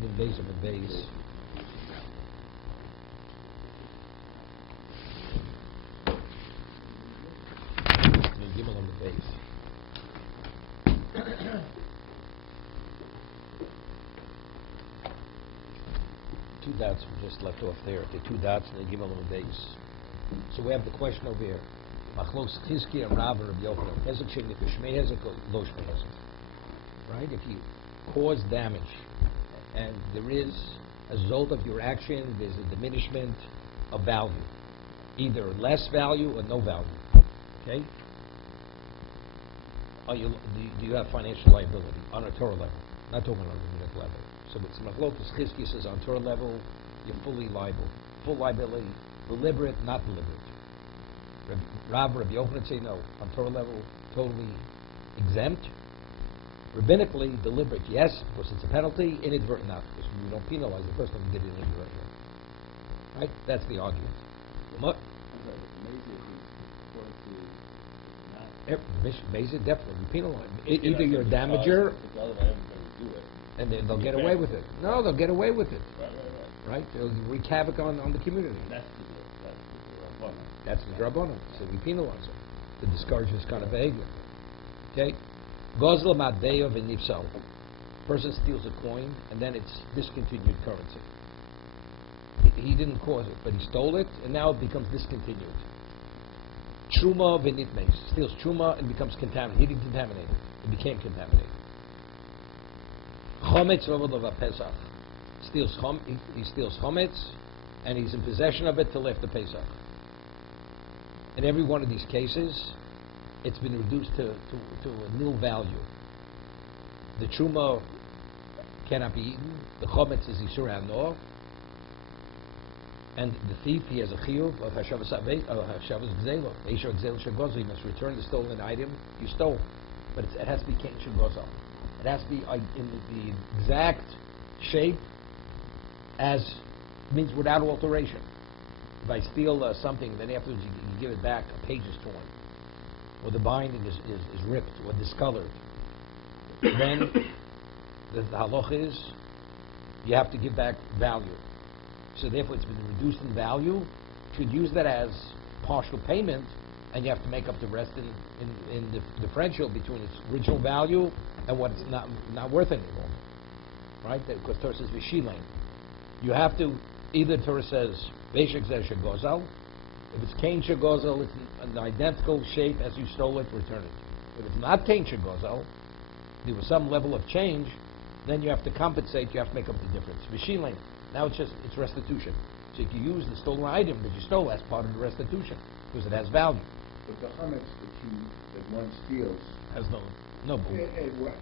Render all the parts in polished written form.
the base of a base. Give on the base. Two dots were just left off there. The two dots and they give on the base. So we have the question over here. Machlos Chizki and Rav and Rabbi Yochanan. Hezek sheni k'shmei hezek or lo shmei hezek. Right? If you cause damage and there is, as a result of your action, there's a diminishment of value. Either less value or no value. Okay? Do you have financial liability on a Torah level? Not talking on a unit level. So it's Machlokas Chizki says on Torah level, you're fully liable. Full liability, deliberate, not deliberate. Rav, Rabbi Yochanan say no. On Torah level, totally exempt. Rabbinically, deliberate, yes, because it's a penalty. Inadvertent, not, because we don't penalize the person who did it inadvertently. Right? That's the argument. Maybe definitely penalize. Either you're a damager, and then they'll get away with it. No, they'll get away with it. Right? They'll wreak havoc on the community. That's the drabonim. So we penalize them to discourage this kind of behavior. Okay? Gozla madeyo v'nifsal. Person steals a coin and then it's discontinued currency. He didn't cause it, but he stole it and now it becomes discontinued. Truma v'nitmeis. Steals truma and becomes contaminated. He didn't contaminate it. It became contaminated. Chometz v'vodov Pesach. He steals chometz and he's in possession of it till after Pesach. In every one of these cases, it's been reduced to a nil value. The truma cannot be eaten. The chometz is isur hanor. And the thief, he has a chiyuv of hashavas gzelo. Eisha gzelo shagozo. He must return the stolen item you stole. But it has to be kein shagozo. It has to be in the exact shape as, means without alteration. If I steal something, then afterwards you give it back, a page is torn, or the binding is ripped or discolored, then the halach is you have to give back value. So therefore it's been reduced in value. You should use that as partial payment, and you have to make up the rest in the differential between its original value and what it's not worth anymore. Right? Because Torah says v'shilin. You have to, either Torah says Veshek Zeh Shegozal. If it's Kain Shegozal, it's an identical shape as you stole it, return it. If it's not Kain Shegozal, there was some level of change, then you have to compensate, you have to make up the difference. V'shilin. Now it's restitution. So you can use the stolen item that you stole as part of the restitution, because it has value. But the chametz that one steals has no.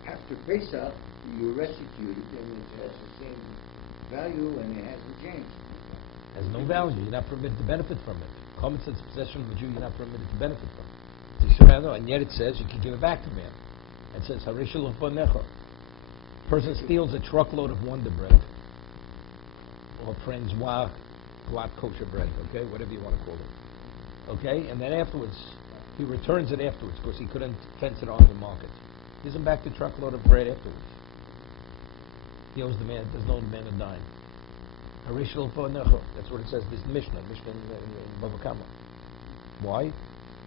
After Pesach, you restitute it, and it has the same value, and it hasn't changed. Has no value. You're not permitted to benefit from it. Common sense possession of a Jew, you're not permitted to benefit from it. And yet it says you can give it back to man. It says harishal u'fanecha. Person steals a truckload of Wonder Bread or Francois Glatt kosher bread, okay, whatever you want to call it, okay, and then afterwards he returns it afterwards because he couldn't fence it on the market. Gives him back the truckload of bread afterwards. He owes the man, doesn't owe the man a dime. Harishal u'fanecha. That's what it says. This Mishnah in Bava Kama. Why?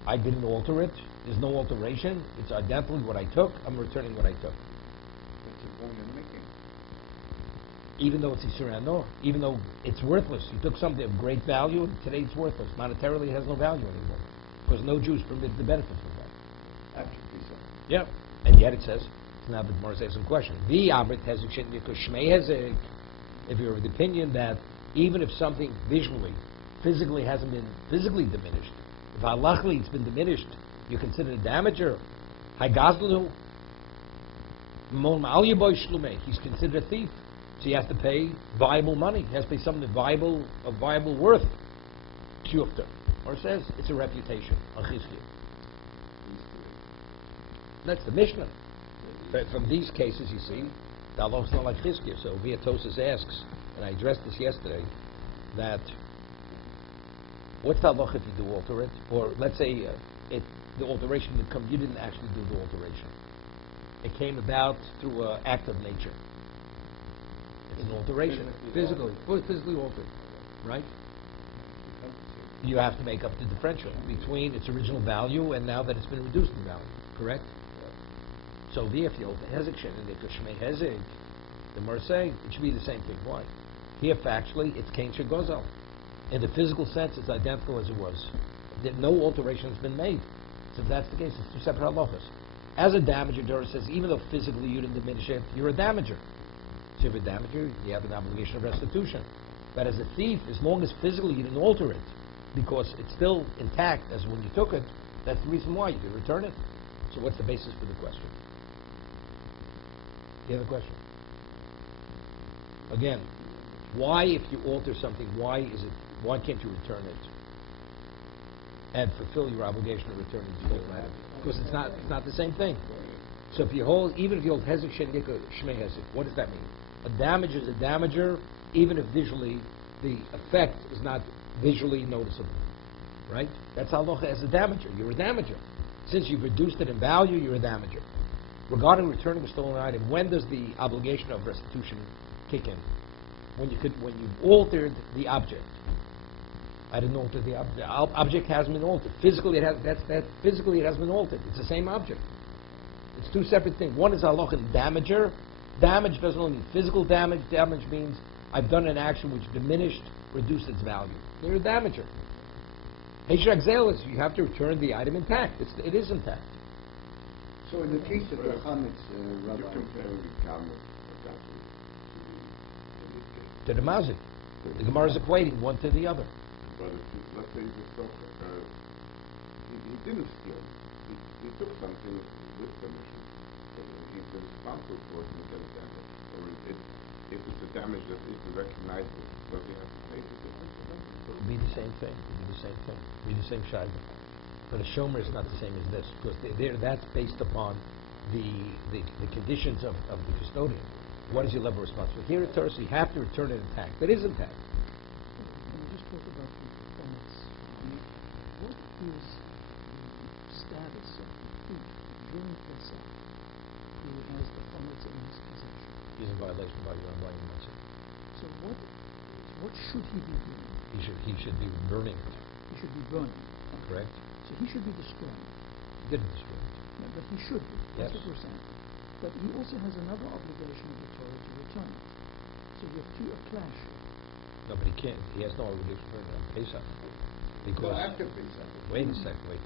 I didn't alter it. There's no alteration. It's identical what I took. I'm returning what I took. That's the point I'm making. Even though it's Yisur Hanor, even though it's worthless. You took something of great value, and today it's worthless. Monetarily, it has no value anymore. Because no Jew is permitted to benefit from that. Absolutely so. Yeah. And yet it says, now the Gemara asks some question. If you're of the opinion that even if something visually, physically hasn't been physically diminished, if halachically it's been diminished, you're considered a damager. He's considered a thief. So he has to pay viable money. He has to pay something of viable worth. Or it says it's a reputation. That's the Mishnah. But from these cases, you see, the Allah is not like Chizkiah. So Viatosis asks, and I addressed this yesterday, that what's the halacha if you do alter it? Or let's say the alteration would come, you didn't actually do the alteration. It came about through an act of nature. an alteration, physically altered, right? You have to make up the differential between its original value and now that it's been reduced in value, correct? So there, if you hold the hezek shen and the shmei hezek, the Gemara is saying it should be the same thing. Why? Here, factually, it's kain shegozal. In the physical sense, it's identical as it was. No alteration has been made. So if that's the case, it's two separate halachas. As a damager, Torah says, even though physically you didn't diminish it, you're a damager. So if you're a damager, you have an obligation of restitution. But as a thief, as long as physically you didn't alter it, because it's still intact as when you took it, that's the reason why you can return it. So what's the basis for the question? You have a question? Again, why, if you alter something, why can't you return it and fulfill your obligation of returning the stolen item? Because it's not the same thing. So if you hold, even if you hold hezek shen shmei hezek, what does that mean? A damage is a damager, even if visually the effect is not visually noticeable, right? That's halacha as a damager. You're a damager. Since you've reduced it in value, you're a damager. Regarding returning a stolen item, when does the obligation of restitution kick in? When you've altered the object. I didn't alter the object. The object hasn't been altered. Physically, physically it has been altered. It's the same object. It's two separate things. One is halacha and damager. Damage doesn't only mean physical damage. Damage means I've done an action which diminished, reduced its value. You're a damager. Heshrak Zel is you have to return the item intact. It is intact. So in the case of the chametz, Rabbi, you're comparing the Talmud To the mazik. The Gemara is equating one to the other. but let's say he took, he didn't steal. He took something with permission. So he's responsible for it instead of damage. Or if it's a damage that is recognizable, does he have to pay the difference? It would be the same thing. It would be the same thing. It would be the same shayla. But a shomer is not the same as this because that's based upon the conditions of the custodian. What is your level of responsibility? Here at Torah, so you have to return it intact. It is intact. Can we just talk about the performance? What is the status of the thief during Pesach who has the performance in his possession? He's in violation by your own mitzvah. So what should he be doing? He should be burning it. He should be burning. Correct? So he should be destroying. He didn't destroy it. No, but he should be. That's Yes. what we're saying. But he also has another obligation of the Torah to return it. So we have a clash. No, but he can't. He has no obligation to return it on Pesach. Because no, after Pesach. wait a second. Wait.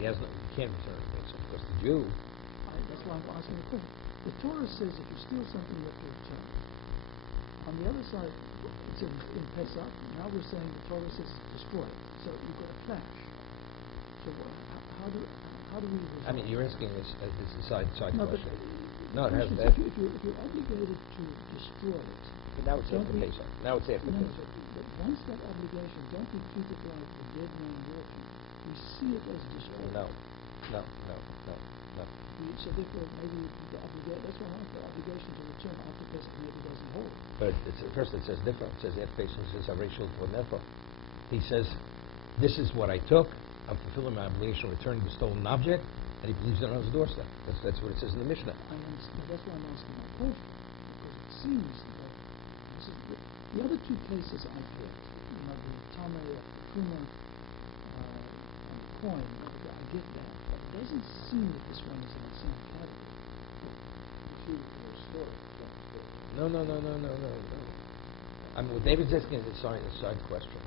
He can't return it on Pesach because the Jew. That's why I'm asking the question. The Torah says if you steal something, you have to return it. On the other side, it says in Pesach. Now we're saying the Torah says destroy it. So you've got a clash. So how do we resolve? I mean, you're asking this as a side No, question. but No, it has if that. you're obligated to destroy it, But now it's don't after we- Pesach. Now it's after no, Pesach. but once that obligation, don't we treat it like the dead man walking? We see it as destroyed. No. So therefore, maybe the obligation. That's why the obligation to return after Pesach maybe doesn't hold. But first it says different. It says after Pesach it says Arishal Nefa. He says, this is what I took. I'm fulfilling my obligation of returning the stolen object, and he believes it on his doorstep. That's what it says in the Mishnah. I understand. That's why I'm asking my question, because it seems that this is the other two cases I've read. The Tame of the Kuma and the coin. I get that, but it doesn't seem that this one is in the same category. No. I mean, what David's asking is a side question.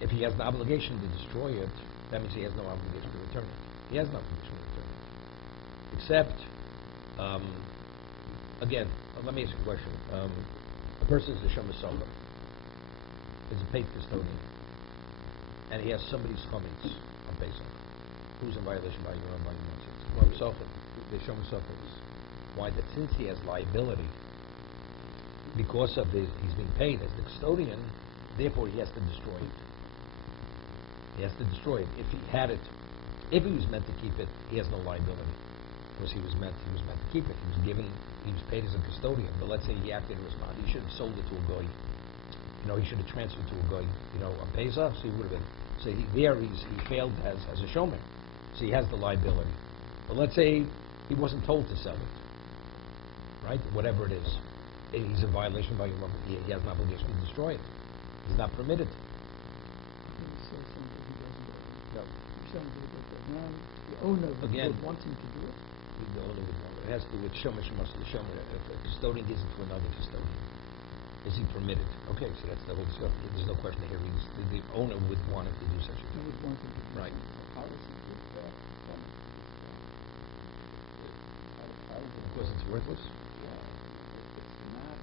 If he has an obligation to destroy it, that means he has no obligation to return it. He has no obligation to return it. Except, again, let me ask you a question. A person is a Shomer Sofer, is a paid custodian, and he has somebody's chametz on Pesach. Who's in violation by your own mitzvah? The Shomer Sofer is. Why? That since he has liability because of he's being paid as the custodian, therefore he has to destroy it. He has to destroy it. If he had it, if he was meant to keep it, he has no liability because he was meant to keep it. He was paid as a custodian. But let's say he acted irresponsibly. He should have sold it to a goy. He should have transferred to a goy. On Pesach, so he would have been. So he failed as a shomer. So he has the liability. But let's say he wasn't told to sell it, right? Whatever it is. he's in violation by your mother. He has an obligation to destroy it. He's not permitted. He says something he doesn't do. No. You're saying that now the owner Again. would want him to do it. The owner would want it. It has to do with Shomer Shemos. If a custodian gives it to another custodian, is he permitted? Okay, so that's the whole stuff. There's no question here. The owner would want him to do such a He thing. would want him to do Right. How is it with Because it's worthless? yeah, it's not,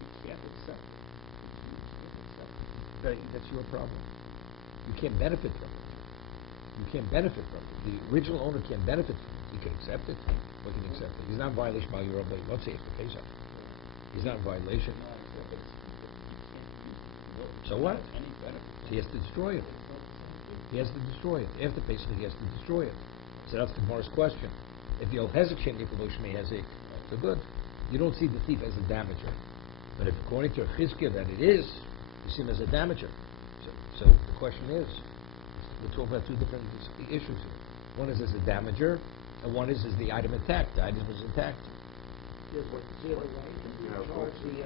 you can't accept it. You can't accept it. That's your problem. You can't benefit from it. You can't benefit from it. The original owner can't benefit from it. He can accept it. What can he accept it? He's not in violation by your obligation. Let's say it's the case of. He's not in violation. No, I said, but you can't use it. So what? Any benefit. He has to destroy it. He has to destroy it. After basically he has to destroy it. So that's the Gemara's question. If the hezek shen yikol shmei hezek, so good. You don't see the thief as a damager. But if according to Chizkiah that it is, you see him as a damager. So the question is, we're talking about two different issues here. One is as a damager, and one is the item intact. The item was intact. Is it zero way? Can you Yeah, charge both. the,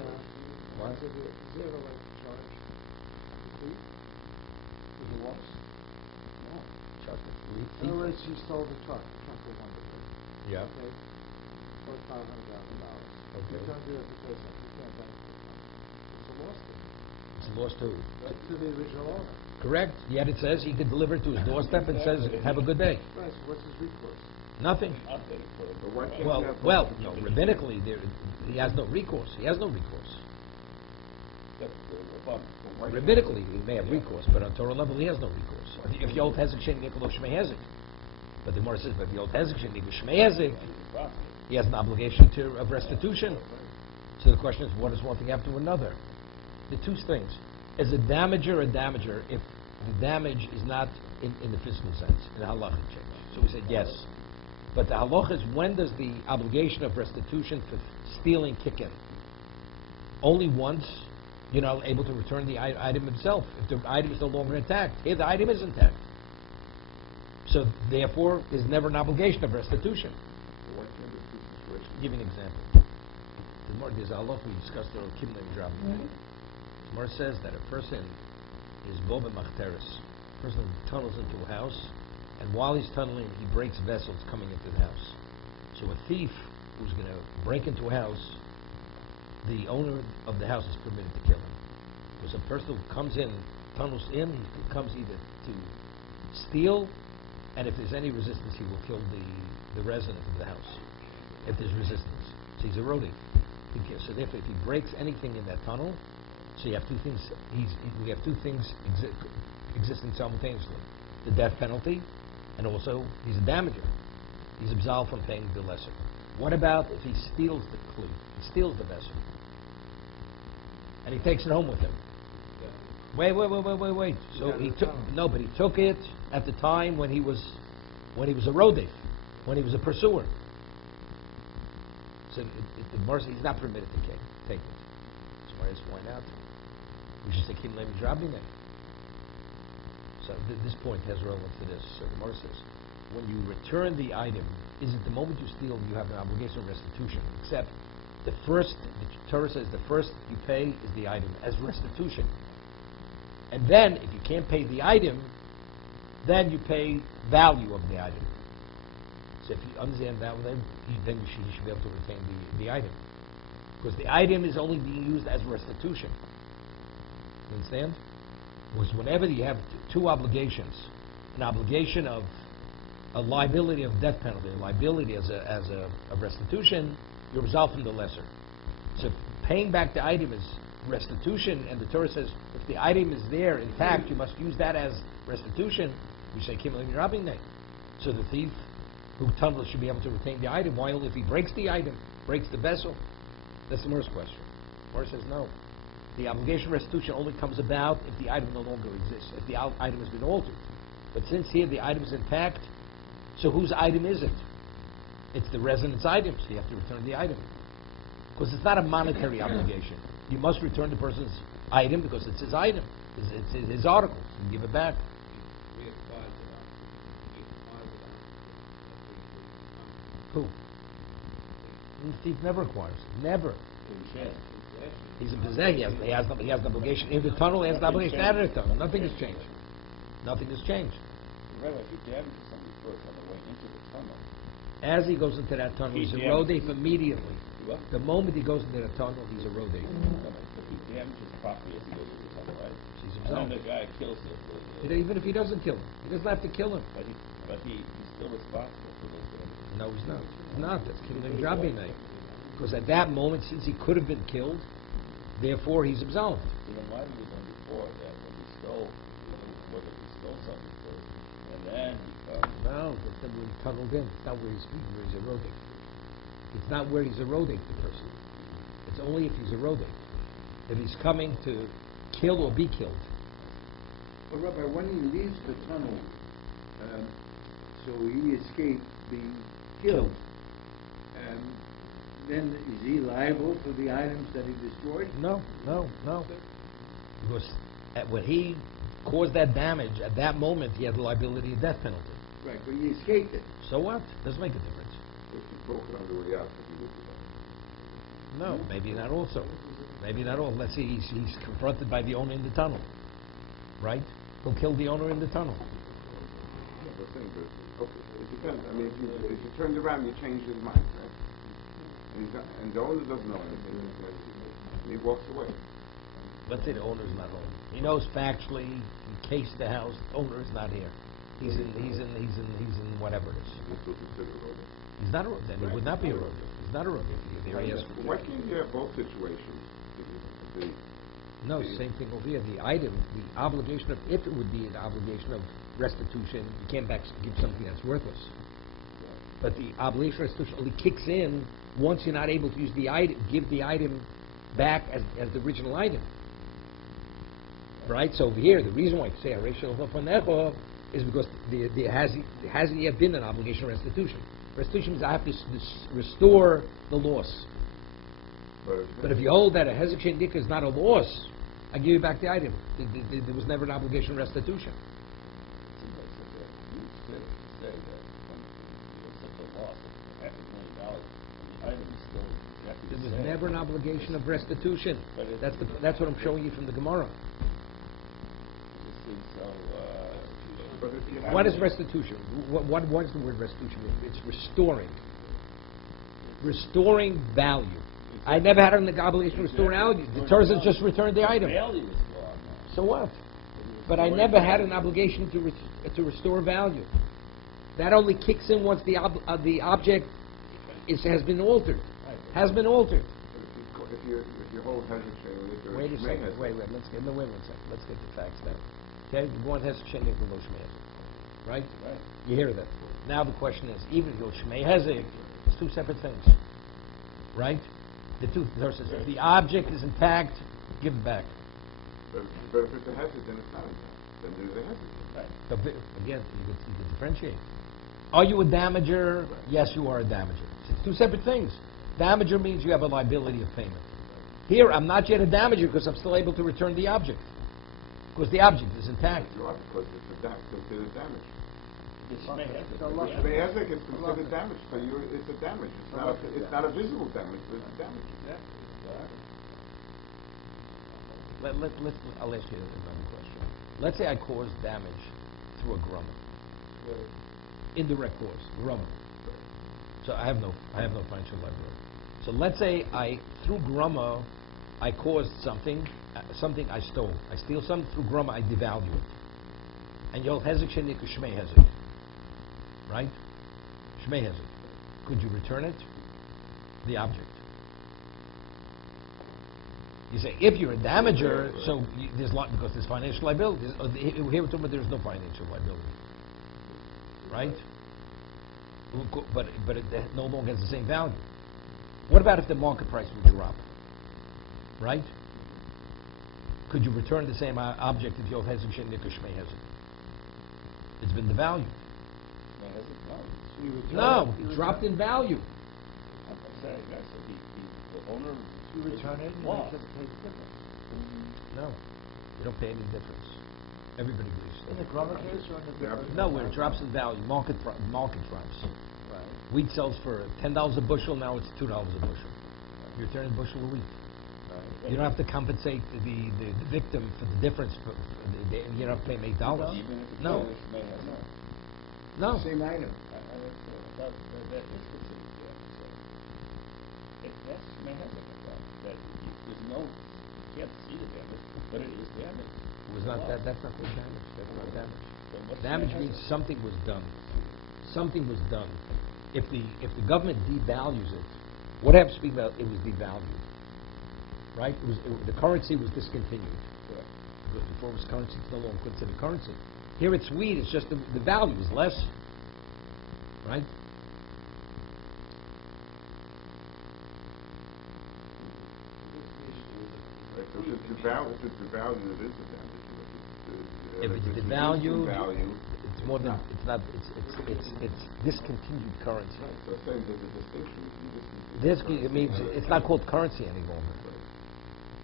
What? is it zero way to charge the thief? If he wants? No. Charge the In other words, he stole the truck for $1. Yeah. Okay. For $500,000. Okay. He turned it over to us, he can't benefit from it. It's a loss to him. It's a loss too. Right to the original owner. Correct. Yet it says he could deliver it to his doorstep and says, "Have a good day." Right, so what's his recourse? Nothing. But why can't Well, you have well, no. Rabbinically, he has no recourse. He has no recourse. Why can't- Rabbinically, he may have recourse, but on Torah level, he has no recourse. If the old hezek shen yikol shmei hezek, but the Gemara says, but the old hezek shen yikol shmei hezek, he has an obligation of restitution. So the question is, what does one thing have to another? The two things. Is a damager if the damage is not in the physical sense, in the halachic change? So we said yes. But the halacha is, when does the obligation of restitution for stealing kick in? Only once you're not able to return the item itself. If the item is no longer intact. Here the item is intact. So therefore, there's never an obligation of restitution. Why can't this be situation? Give you an example. There's a halacha we discussed the Kimlim job. Gemara says that a person is boba machteris. A person tunnels into a house, and while he's tunneling, he breaks vessels coming into the house. So a thief who's going to break into a house, the owner of the house is permitted to kill him. Because a person who comes in, tunnels in, he comes either to steal, and if there's any resistance, he will kill the resident of the house. If there's resistance. So he's a rodif. So therefore, if he breaks anything in that tunnel, so you have two things. We have two things existing simultaneously: the death penalty, and also he's a damager. He's absolved from paying the lesser. What about if he steals the clue? He steals the vessel, and he takes it home with him. Wait. So he took but he took it at the time when he was a rodif, when he was a pursuer. So the mercy, he's not permitted to take it. So I just point out, we should say Kim Levin Drabine. So this point has relevance to this. So the Gemara says, when you return the item, is it the moment you steal you have an obligation of restitution? Except the Torah says the first you pay is the item as restitution. And then, if you can't pay the item, then you pay value of the item. So if you understand that, then you should be able to retain the item. Because the item is only being used as restitution. You understand? Because whenever you have two obligations, an obligation of a liability of death penalty, a liability as a restitution, you're absolved from the lesser. So paying back the item is restitution, and the Torah says if the item is there intact, you must use that as restitution. We say Kimel Rabbin. So the thief who tunnels should be able to retain the item. Why only if he breaks the item, breaks the vessel? That's the Gemara's question. Gemara says no. The obligation of restitution only comes about if the item no longer exists, if the item has been altered. But since here the item is intact, so whose item is it? It's the resident's item, so you have to return the item. Because it's not a monetary obligation. You must return the person's item because it's his item. It's his article. You give it back. Who? The thief never acquires. Never. He's a possessor. He has an obligation in the tunnel. He has an obligation out of the tunnel. Nothing has changed. Nothing has changed. Right, if you damage somebody first on the way into the tunnel. As he goes into that tunnel, he's eroding immediately. What? The moment he goes into the tunnel, he's eroding. If he damages property as he goes into the tunnel, right? He's And then absolved. the guy kills him. Even if he doesn't kill him, he doesn't have to kill him. But he's still responsible for those damages. No, he's not. He's not. That's Kinyan Drabine. Because at that moment, since he could have been killed, therefore he's absolved. So then why did we learn before that when he stole, whether he stole something first, and then he No, that's not where he tunneled in. It's not where he's eroding. It's not where he's eroding the person. It's only if he's eroding. If he's coming to kill or be killed. Well, Rabbi, when he leaves the tunnel, so he escaped being killed, then is he liable for the items that he destroyed? No. Because when he caused that damage, at that moment he had the liability of death penalty. Right, but he escaped it. So what? Doesn't make a difference. If he broke it on the way out, if he was No, maybe not also. Maybe not all. Let's see, he's confronted by the owner in the tunnel. Right? He'll kill the owner in the tunnel. the thing, but okay, it depends. I mean, if you turned around, you changed his mind, right? And the owner doesn't know anything, and he walks away. Let's say the owner's not home. He knows factually, in case the house owner is not here. He's in whatever it is. He's still considered eroded. He's not eroded. Then he would not be eroded. He's not eroded. There he is. Why can't you have both situations? No, same thing over here. The item, the obligation of, if it would be an obligation of restitution, you can't give something that's worthless. But the obligation of restitution only kicks in once you're not able to use the item, give the item back as the original item. Right? So over here, the reason why I say Aresha is because there hasn't yet been an obligation of restitution. Restitution means I have to restore the loss. But if you hold that a hezek she'nika is not a loss, I give you back the item. There was never an obligation of restitution. You say that when there's such a loss of $500,000, the item is still exactly the There same. was never an obligation of restitution. That's what I'm showing you from the Gemara. This seems so, What is restitution? What is the word restitution mean? It's restoring. Restoring value. I never had an obligation to restore value. The Torah says just return the item. value is gone now. So what? But I never had an obligation to restore value. That only kicks in once the object has been altered. Has been altered. If you hold hezek Wait a second. Wait. Wait one second. Let's get the facts down. Okay, you want hezek shenik below shmei, right? Right. You hear that? Now the question is, even if you go shmei hezek, it's two separate things, right? The two verses. If the object is intact, give it back. But if it's a hezek, then it's not intact. Then there's a hezek. Right. So again, you can differentiate. Are you a damager? Yes, you are a damager. It's two separate things. Damager means you have a liability of payment. Here, I'm not yet a damager because I'm still able to return the object. Because the object is intact. You are, because it's considered damage. It's may have it. Shmei hezek is considered damage, so it's a damage. It's not a visible damage, but it's a damage. I'll ask you another question. Let's say I caused damage through a grummer. Indirect cause, grummer. So I have no financial liability. So let's say through grummer, I caused something I stole. I steal something through grummer, I devalue it. And you'll hezek shenik shmei hezek. Right? Shmei hezek. Could you return it? The object. You say, if you're a damager, so because there's financial liability. Here we're talking about there's no financial liability. Right? But it no longer has the same value. What about if the market price would drop? Right? Could you return the same object if you'll hezek shenik shmei hezek? It's been devalued. No, it dropped in value. I'm sorry, guys. So the owner, You return it, and you lost. have to pay the difference. No, you don't pay any difference. Everybody agrees. In the grummer case or in the difference? No, where it drops in value, market drops. Right. Wheat sells for $10 a bushel, now it's $2 a bushel. You're returning a bushel of wheat. You don't have to compensate the victim for the difference. You don't have to pay him $8. Even if it's No. damaged, may have not. No. Same item. That is considered damage. That's may have a fact that there's no, you can't see the damage, but it is damage. It was not that. That's not called damage. That's not damage. So what's Damage may means have something was done. Something was done. If the government devalues it, what happens to be it was devalued? Right? The currency was discontinued. Correct. Before it was currency, it's no longer considered currency. Here it's wheat. It's just the value is less. Right? If it's devalued, it is a damage. If it's reduced in devalued, value, it's more than it's not. It's discontinued currency. so saying there's a distinction between this. It means it's not called currency any longer.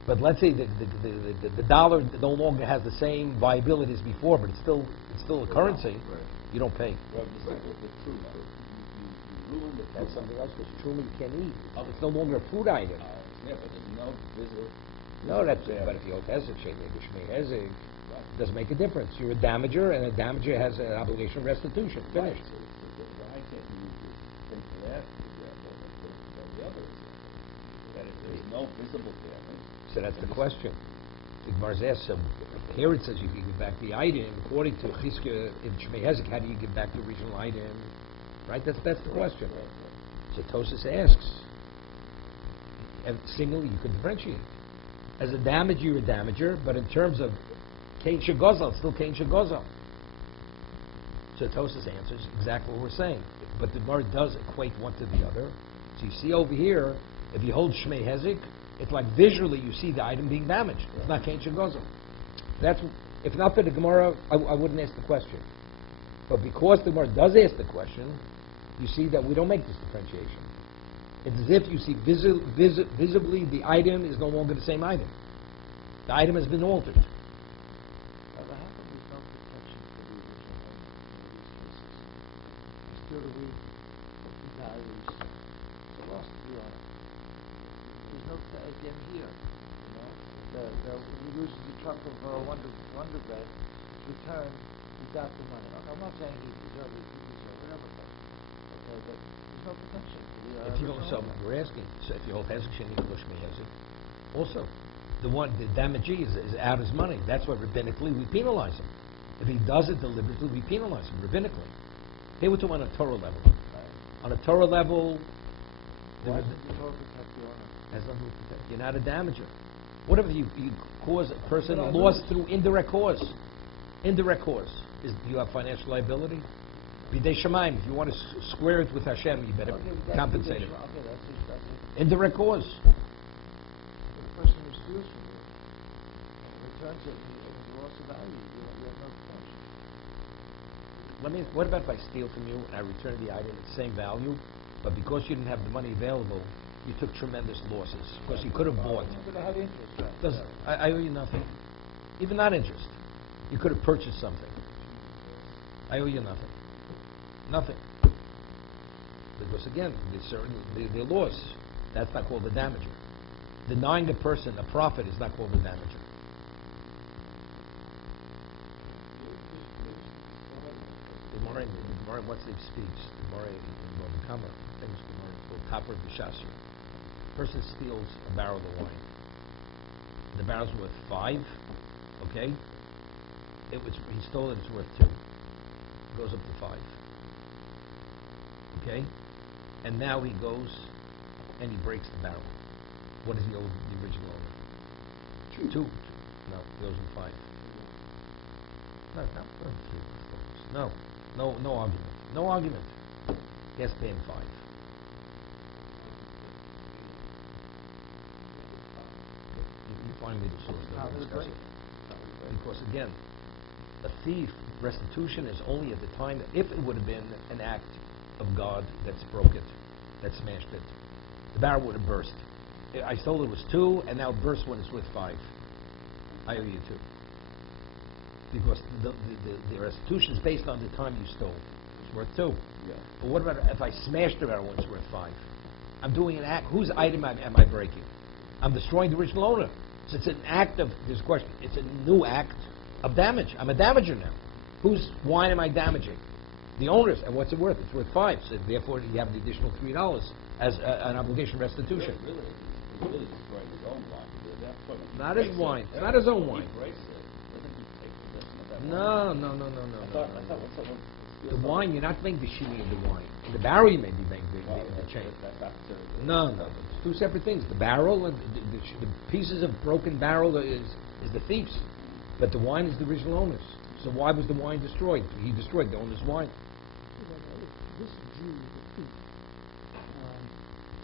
But let's say the dollar no longer has the same viability as before, but it's still a currency. Right. You don't pay. Well, you said the truth. You ruin the That's food. something else because truly you can't eat. It's no longer a food item. Yeah, but there's no visible. No, that's it. But if you hold hezek, doesn't make a difference. You're a damager, and a damager has an obligation of restitution. Finished. Right, so why can't you think of that example and think of the other example? That if there's no visible damage. So that's the question. The Gemara asks, so here it says you can give back the item. According to Chizkiah, in Shmei Hezek, how do you give back the original item? Right? That's the question. So Tosas asks, and singly you can differentiate. As a damager, you're a damager, but in terms of Kain Shagozal, it's still Kain Shagozal. So Tosas answers exactly what we're saying. But the Gemara does equate one to the other. So you see over here, if you hold Shmei Hezek, it's like visually you see the item being damaged. It's not Kain Shagozal. That's, if not for the Gemara, I wouldn't ask the question. But because the Gemara does ask the question, you see that we don't make this differentiation. It's as if you see visibly the item is no longer the same item. The item has been altered. How come there's no protection for the original owner in these cases? Still the wheat, the values, it's lost to the owner. There's no, again here, you know, he loses the truck of Wonder Bread, return, he got the money. Okay, I'm not saying he deserved it, he deserved whatever, okay, but there's no protection for the If you don't, so we're asking, so if you hold Hezek, Sheni, Shmei Hezek, also, the damagee is out his money. That's why rabbinically we penalize him. If he does it deliberately, we penalize him rabbinically. Here we're talking on a Torah level. On a Torah level, why doesn't the Torah protect the owner? has nothing to protect. You're not a damager. What if you cause a person a loss through indirect cause? Indirect cause. Do you have financial liability? B'dei Shemaim, if you want to square it with Hashem, you better compensate him. Okay, that's it. Indirect cause. The person who steals from you and returns it and loss of value, you have no protection. What about if I steal from you and I return the item at the same value, but because you didn't have the money available, you took tremendous losses because you could have bought. But I have interest, right? I owe you nothing, even not interest. You could have purchased something. I owe you nothing, nothing. Because again, the loss, that's not called a damager. Denying a person a profit is not called a damager. The Gemara, once it speaks, the Gemara in the Kamar, famous Gemara, it's called Tapar B'Shashu. Person steals a barrel of wine. The barrel's worth 5, okay? He stole it, it's worth 2. It goes up to 5. Okay? And now he goes and he breaks the barrel. What does he owe the original owner? 2. No, he owes him 5. No argument. No argument. He has to pay him 5. You find me the source. Top of the break. Because again, a thief, restitution is only at the time, if it would have been an act of God that's broke it, that smashed it. The barrel would have burst. I stole it was 2, and now it burst when it's worth 5. I owe you 2. Because the restitution is based on the time you stole. It's worth 2. Yeah. But what about if I smashed the barrel when it's worth 5? I'm doing an act. Whose item am I breaking? I'm destroying the original owner. So it's an act of, this question, it's a new act of damage. I'm a damager now. Whose wine am I damaging? The owner's. And what's it worth? It's worth $5. So therefore, you have the additional $3 as an obligation restitution. Really destroying his own wine. That's what he Not his breaks wine. it. It's not his own wine. He breaks it. Doesn't he take possession of that wine? No. I thought what's up with The wine, you're not making the shini of the wine. In the barrel, you may be making the chain. That's after. No. It's two separate things. The barrel, and the pieces of broken barrel is the thief's. But the wine is the original owner's. So why was the wine destroyed? He destroyed the owner's wine. If this Jew, the thief,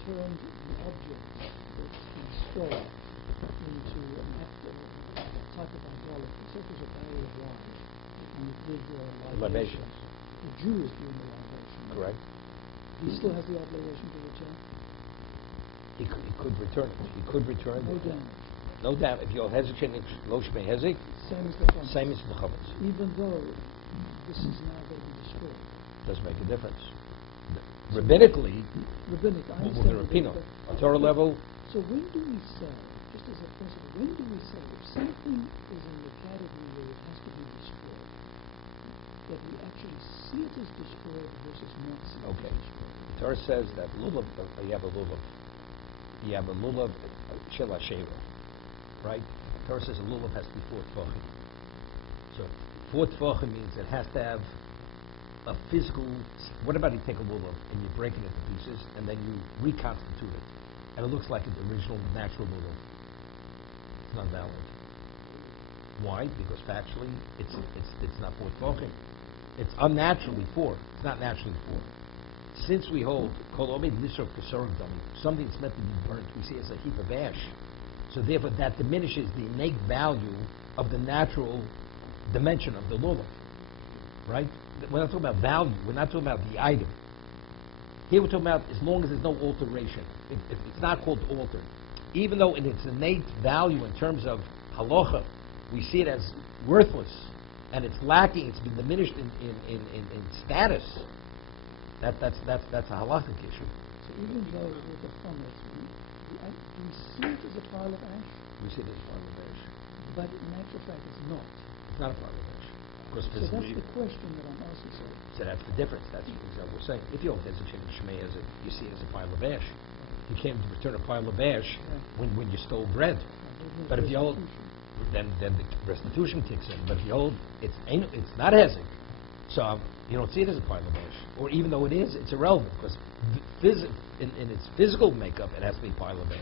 turned the object that's been stolen into an act of type of idolatry, such as a barrel of wine, and it did libation. Libations. The Jew is doing the libation. Correct. He still has the obligation to return. He could return it. He could return No it. damage. No doubt. If you're hesitant, lo shmei hezek, Same as the front. same as the chametz. Even though this is now going to be destroyed. Doesn't make a difference. Rabbinically, Rabbinic, I with understand. the Rapino, on Torah level, So when do we say, just as a principle, when do we say if something is in the category where it has to be destroyed, that we actually see it as destroyed versus not see it okay. as destroyed? The Torah says that lulav, you have a lulav shel hasheva, right? The Torah says a lulav has to be 4 tefachim. So 4 tefachim means it has to have a physical. What about you take a lulav and you break it into pieces and then you reconstitute it, and it looks like an original natural lulav? It's not valid. Why? Because factually, it's not 4 tefachim. It's unnaturally 4. It's not naturally 4. Since we hold something that's meant to be burnt, we see it as a heap of ash. So therefore, that diminishes the innate value of the natural dimension of the lulav, right? We're not talking about value. We're not talking about the item. Here we're talking about as long as there's no alteration. If it's not called altered, even though in its innate value in terms of halacha, we see it as worthless and it's lacking. It's been diminished in status. That's a halachic issue. So even though with the chametz, we see it as a pile of ash, We see it as part of the ash. but in actual fact it's not. It's not a part of the ash. Of course, So that's the question that I'm asking. So that's the difference. That's what we're saying. If you hold hesitation of Shmei as you see it as a pile of ash. You can't return a pile of ash when you stole bread. But if you hold, then the restitution kicks in. But if you hold, it's not hezek. So you don't see it as a pile of ash. Or even though it is, it's irrelevant because in its physical makeup, it has to be a pile of ash.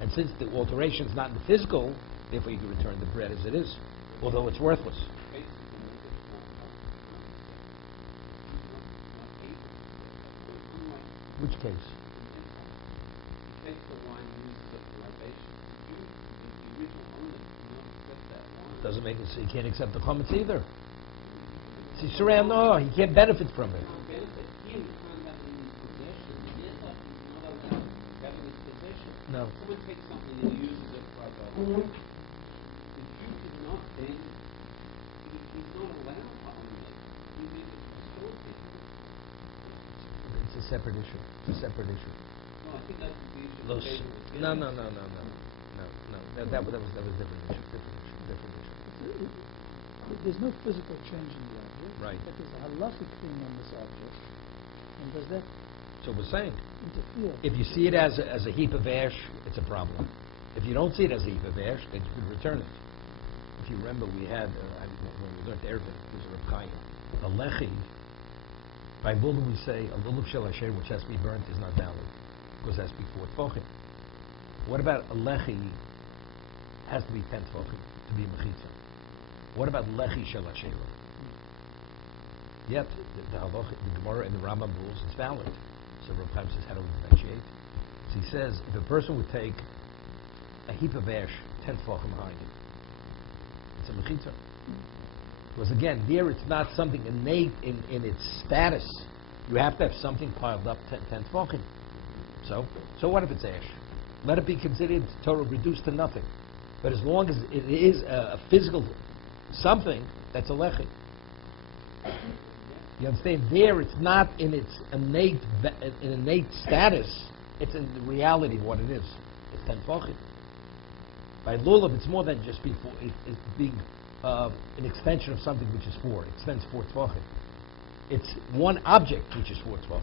And since the alteration is not in the physical, therefore you can return the bread as it is, although it's worthless. Which case? Doesn't make it so you can't accept the comments either. See, Saran, no, he can't benefit from it. No. Someone takes something and uses it like a. If you did not, then he's not allowed to own it. He's able to facilitate it. It's a separate issue. It's a separate issue. No, I think that's the issue. Those, no. That was a different issue. Different issue. There's no physical change in the object. Right. But there's a halachic thing on this object. And does that So we're saying, interfere? if you see it as a heap of ash, it's a problem. If you don't see it as a heap of ash, then you can return it. If you remember, we had when we learned Erevin, there's a Reb Chaim, a lechi. By Lulav we say a lulav shel asher, which has to be burnt, is not valid because it has to be 4 tefachim. What about a lechi? Has to be 10 tefachim to be mechitza. What about lechi shel asher? Yet the Gemara and the Rambam rules it's valid. So Reb Chaim says, how do we differentiate? So he says, if a person would take a heap of ash 10 tefachim high, it's a mechitza. Because again, there it's not something innate in its status. You have to have something piled up 10 tefachim. So what if it's ash? Let it be considered total reduced to nothing. But as long as it is a physical something, that's a lechi. You understand? There, it's not in its innate status It's in the reality of what it is. It's 10 tvachim. By lulav, it's more than just it's being an extension of something which is 4. It extends 4 tvachim. It's one object which is 4 tvachim.